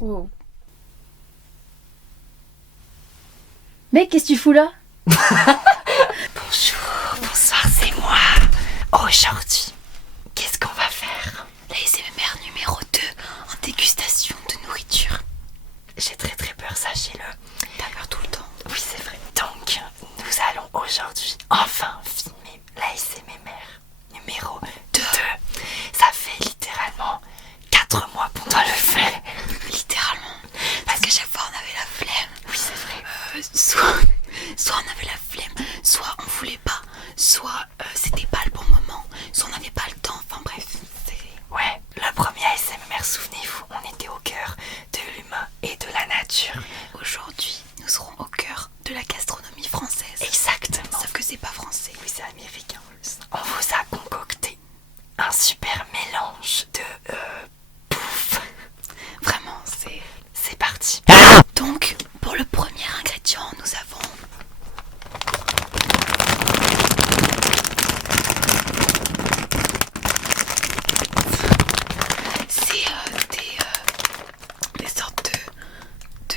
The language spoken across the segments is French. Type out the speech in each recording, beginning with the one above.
Wow. Mec, qu'est-ce que tu fous là? Bonjour, bonsoir, c'est moi. Aujourd'hui, qu'est-ce qu'on va faire? La SMR numéro 2 en dégustation de nourriture. J'ai très peur, sachez-le. T'as peur tout le temps. Oui, c'est vrai. Donc, nous allons aujourd'hui enfin filmer la SMR numéro 2. Ça fait littéralement 4 mois qu'on doit le faire. Littéralement. Parce qu'à chaque fois on avait la flemme. Oui, c'est vrai. Soit on avait la flemme, soit on voulait pas, soit c'était pas le bon moment, soit on n'avait pas le temps, enfin bref. Ouais, le premier ASMR, souvenez-vous, on était au cœur de l'humain et de la nature. Aujourd'hui, nous serons au cœur de la gastronomie française. Exactement. Sauf que c'est pas français. Oui, c'est américain. On vous a concocté un super mélange de bouffe. Vraiment, C'est parti. Donc, pour le premier ingrédient, nous avons des sortes de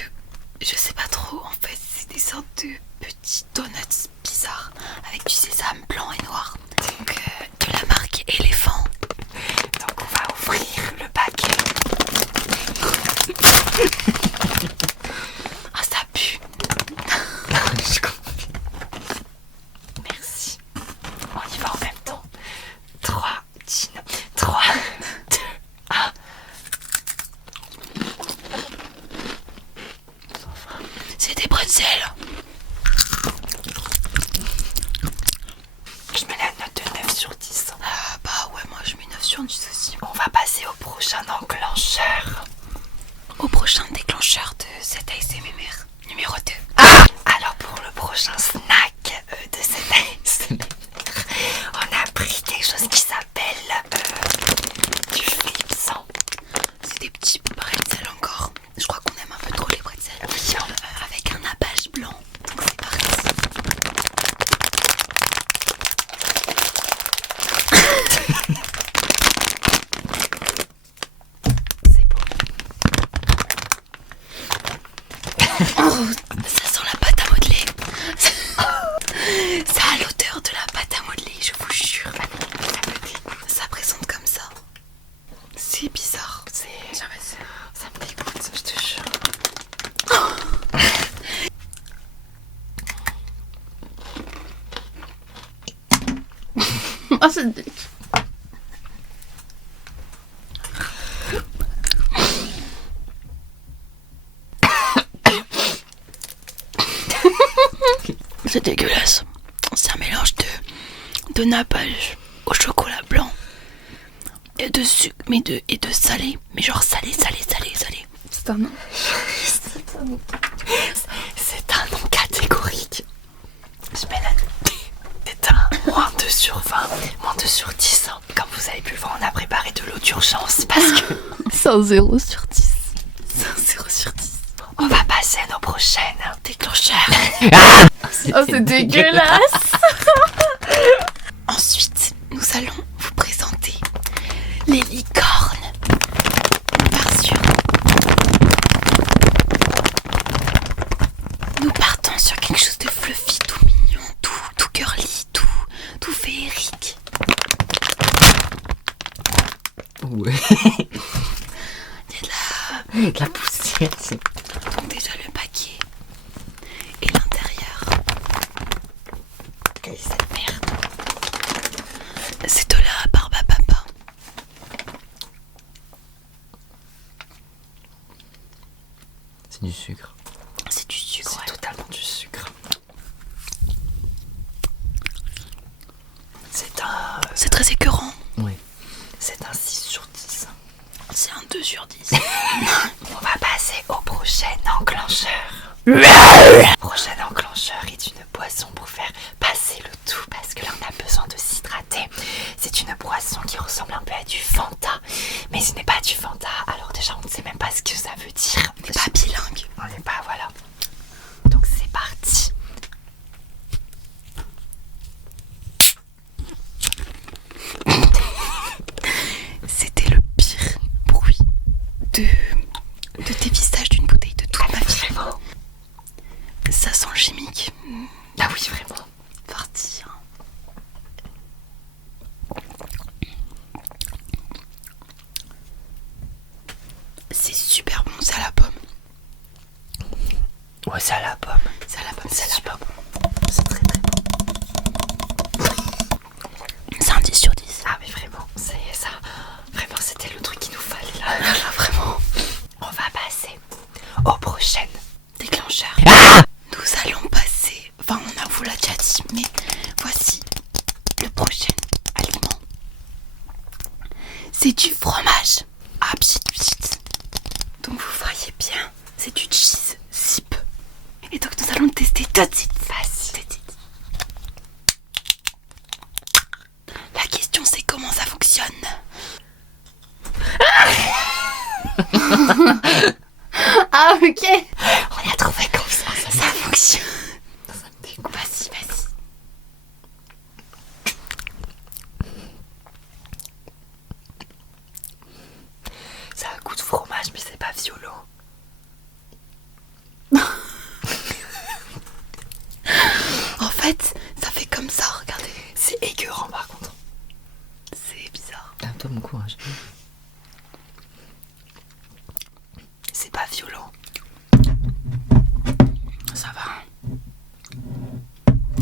je sais pas trop en fait, c'est des sortes de petits donuts bizarres avec du sésame blanc et noir, donc de la marque Éléphant. Donc on va ouvrir le paquet. Ah, ça pue. Je comprends. Merci. On y va en même temps. 3, 2, 1. C'est des pretzels. Je mets la note de 9 sur 10. Ah bah ouais, moi je mets 9 sur 10 aussi. On va passer au prochain enclencheur. Au prochain déclencheur de cette ASMR numéro 2. Alors pour le prochain snack de cette ASMR, on a pris quelque chose qui s'appelle du flips. C'est des petits pretzels encore. Je crois qu'on aime un peu trop les pretzels. Oui, avec un nappage blanc. Donc c'est parti. c'est beau. Ça sent la pâte à modeler. Ça a l'odeur de la pâte à modeler, je vous jure. Ça présente comme ça. C'est bizarre. Ça me dégoûte, je te jure. Ah, c'est dégueu. C'est dégueulasse. C'est un mélange de nappage au chocolat blanc et de sucre, et de salé. Mais genre salé. C'est un nom. C'est un nom catégorique. Je mets la note. C'est un moins 2 sur 20, moins 2 sur 10. Comme vous avez pu le voir, on a préparé de l'eau d'urgence parce que C'est un 0 sur 10. C'est un 0 sur 10. on va passer à nos prochaines Déclencheur. Oh, c'est dégueulasse. Ensuite, nous allons vous présenter les licornes. Par sûr. Nous partons sur quelque chose de fluffy, tout mignon, tout girly, tout féerique. Ouais. Il y a De la poussière. donc déjà le paquet et l'intérieur. Quelle est cette merde? C'est de la barbe à papa. C'est du sucre. C'est du sucre. C'est totalement du sucre. C'est très écœurant. Oui. C'est un 6 sur 10. C'est un 2 sur 10. On va passer au prochain enclencheur. Le prochain enclencheur est une boisson pour faire passer le tout parce que là on a besoin de s'hydrater. C'est une boisson qui ressemble un peu à du Fanta, mais ce n'est pas du Fanta. Alors déjà on ne sait même pas ce que ça veut dire. On n'est pas bilingue. On n'est pas, voilà. Donc c'est parti. C'était le pire bruit de chimique. Ah oui, vraiment. Parti. C'est super bon, c'est à la pomme. Ouais, c'est à la pomme. C'est à la pomme, C'est super bon. bon. C'est très très bon. C'est un 10 sur 10. Ah mais vraiment, c'est ça. Vraiment, c'était le truc qu'il nous fallait là. Là, vraiment. On va passer aux prochaines. Déclencheur. Nous allons passer. Enfin, on vous l'a déjà dit, mais voici le prochain aliment. C'est du fromage. Ah, pchit, pchit. Donc vous voyez bien, c'est du cheese zip. Et donc nous allons le tester tout de suite. Vas-y, tout de suite. La question c'est comment ça fonctionne. Ah, ok. On a trouvé comme ça. Ça fonctionne. Ça me dégoûte. Vas-y, vas-y. Ça a un goût de fromage, mais c'est pas violent. En fait, ça fait comme ça, regardez. C'est écœurant par contre. C'est bizarre. Ah, toi, mon courage. C'est pas violent. Ça va.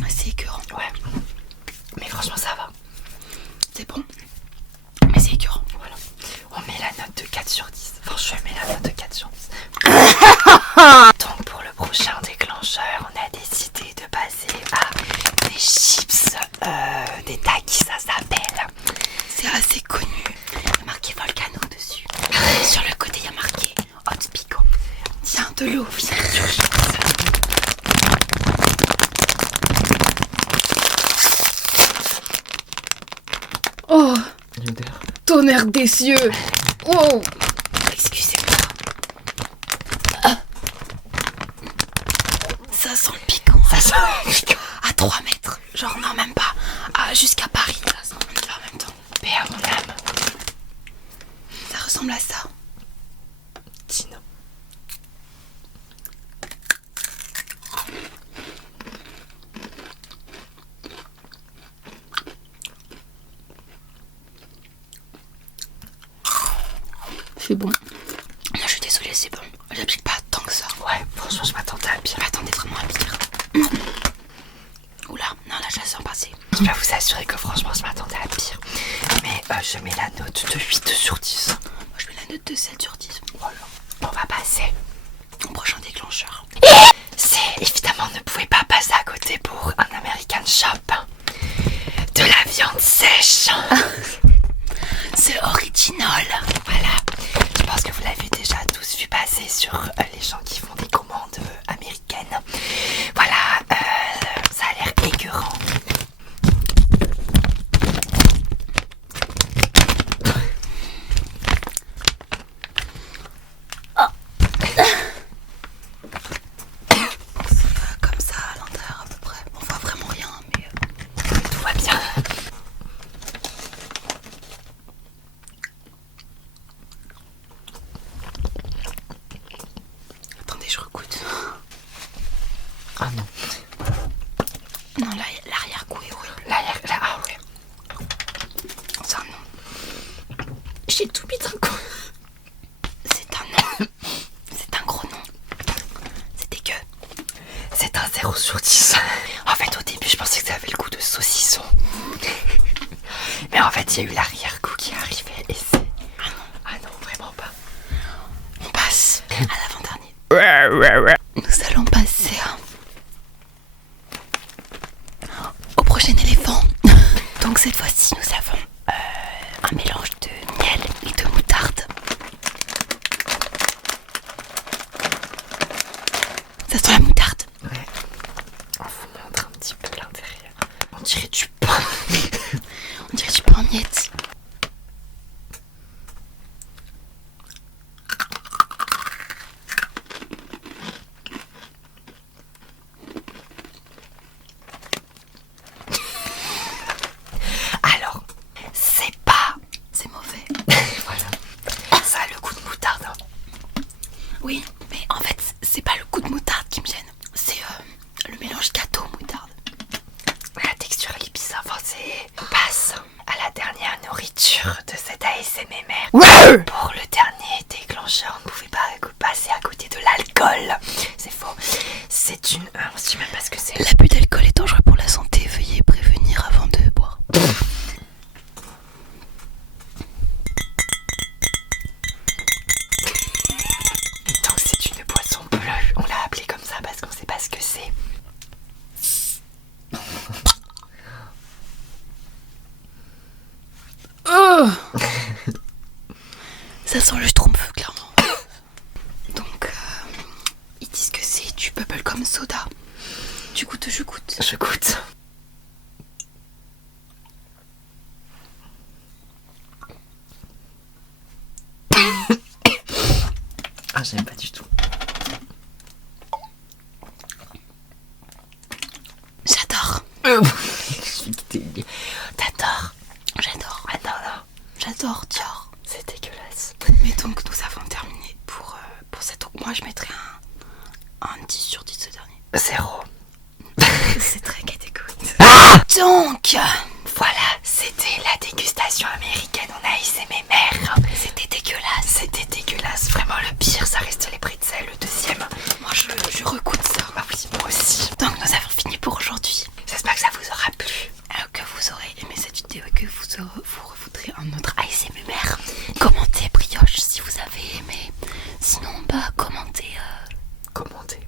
C'est écœurant. Ouais. Mais franchement, ça va. C'est bon. Mais c'est écœurant. Voilà. On met la note de 4 sur 10. Enfin, je mets la note de 4 sur 10. Donc, pour le prochain déclencheur, on a décidé de passer à des chips, des takis, ça s'appelle. C'est assez connu. Il y a marqué Volcano dessus. Et sur le côté, il y a marqué Hot Piquant. Tiens, de l'eau. Oh, L'odeur. tonnerre des cieux. Oh. Excusez-moi. Ça sent le piquant. Ça sent le piquant. À 3 mètres. Genre, non, même pas. Jusqu'à Paris. Ça sent en même temps. Paix à mon âme. Ça ressemble à ça. Tino. C'est bon. Non, je suis désolée, c'est bon. J'applique pas tant que ça. Ouais, franchement, je m'attendais à pire. Attendez vraiment à pire. Oula, non, là, je la sens passer. Je peux vous assurer que franchement, je m'attendais à pire. Mais je mets la note de 8 sur 10. Moi, je mets la note de 7 sur 10. Voilà. On va passer. Mon prochain déclencheur. C'est évidemment, ne pouvez pas passer à côté pour un American Shop. De la viande sèche. C'est original. Voilà. Je pense que vous l'avez déjà tous vu passer sur les gens qui font des commandes américaines. Voilà, ça a l'air écœurant. Comme ça à l'intérieur à peu près. On voit vraiment rien, mais Tout va bien. attendez, je recoute. Ah non. Non, là, l'arrière-goût est horrible. Ah ouais. Ça, non. J'ai tout mis d'un coup. C'est un non. C'est un gros non. C'est dégueu. C'est un 0 sur 10. En fait, au début, je pensais que ça avait le goût de saucisson. Mais en fait, il y a eu l'arrière-goût qui est arrivé et c'est... Ah non, vraiment pas. On passe à l'avant-dernier. Nous allons passer au prochain éléphant. Donc cette fois-ci, nous avons un mélange de miel et de moutarde. Ça sent la moutarde. Ouais. On vous montre un petit peu l'intérieur. On dirait du pain. On dirait du pain en miettes. Alors, c'est pas... C'est mauvais. Voilà. Ça a le goût de moutarde. Hein. Oui, mais en fait, c'est pas le goût de moutarde qui me gêne. C'est le Pour le dernier déclencheur, on ne pouvait pas passer à côté de l'alcool. C'est faux. C'est une... on ne sait même pas ce que c'est. L'abus d'alcool est dangereux pour la santé. Veuillez prévenir avant de boire. Donc c'est une boisson bleue. On l'a appelée comme ça parce qu'on ne sait pas ce que c'est. Ça sent le schtroumpf, clairement. Donc, ils disent que c'est du bubblegum soda. Tu goûtes, je goûte. Je goûte. Ah, j'aime pas du tout. J'adore. Je suis dégueu. T'adores? J'adore. Ah non, non. J'adore, Dior. C'est dégueulasse. Mais donc, nous avons terminé pour cette... Donc, moi, je mettrais un 10 sur 10 ce dernier. 0. C'est très catégorique. Ah! Donc, Voilà, c'était la dégustation américaine en ASMR. C'était dégueulasse. C'était dégueulasse. Vraiment, le pire, ça reste les pretzels. Le deuxième. moi, je recoute ça. Ah oui, moi aussi. Donc, nous avons fini pour aujourd'hui. J'espère que ça vous aura plu. Alors que vous aurez aimé cette vidéo et que vous revoudrez un autre ASMR, commentez brioche si vous avez aimé. Sinon, commentez, Commentez.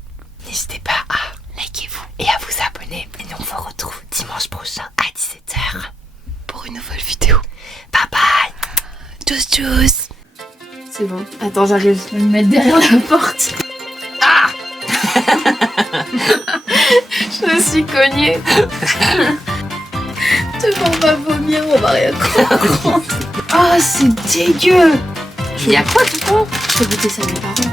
N'hésitez pas à likez-vous et à vous abonner. Et nous, on vous retrouve dimanche prochain à 17h. pour une nouvelle vidéo. Bye bye. Tchuss tchuss. C'est bon. Attends, j'arrive. Je vais me mettre derrière la porte. Ah je me suis cognée. Devant ma vomir, on va rien comprendre. Ah, c'est dégueu. Il y a quoi dedans? Je peux goûter ça à mes parents.